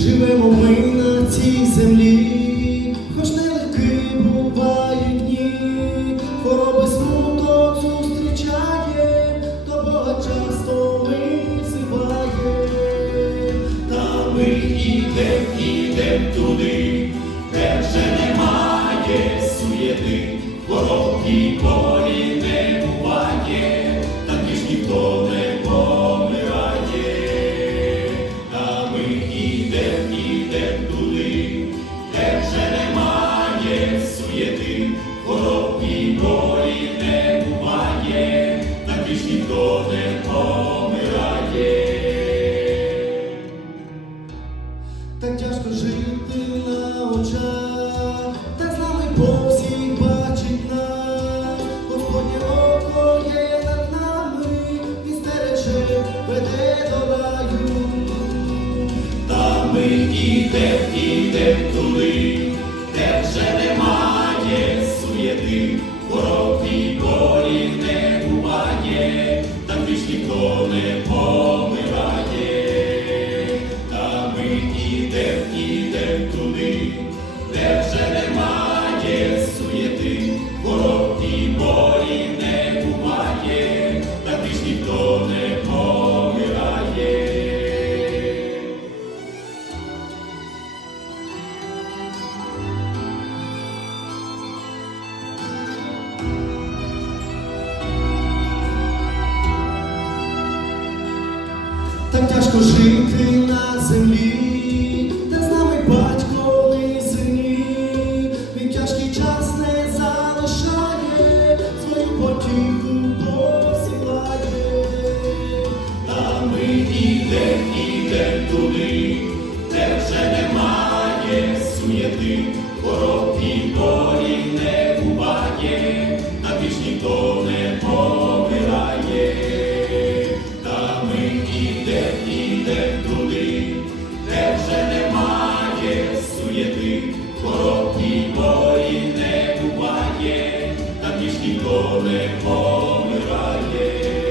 живемо ми на цій землі, хоч нелегкі бувають дні, хвороби смуток зустрічає, до Бога часто ми та ми ідем, ідем туди, де вже немає суєти, ворог і полі не буває, так ніж ніхто не. Болі не буває, та більш ніхто не помирає. Так тяжко жити на очах, та з нами Бог всіх бачить нас. Господнє око є над нами, і стерече, веде до раю. Та ми ідем, болі не буває, там більш ніхто не помирає. Так тяжко жити на землі, та з нами батько сині. Він тяжкий час не залишає, свою потіху посилає. Та ми ідем, ідем туди, де вже немає суєти, хвороб і болі не буває, та більш ніхто не помирає. ти, хоробні болі не буває, там ніж ніколи не помирає.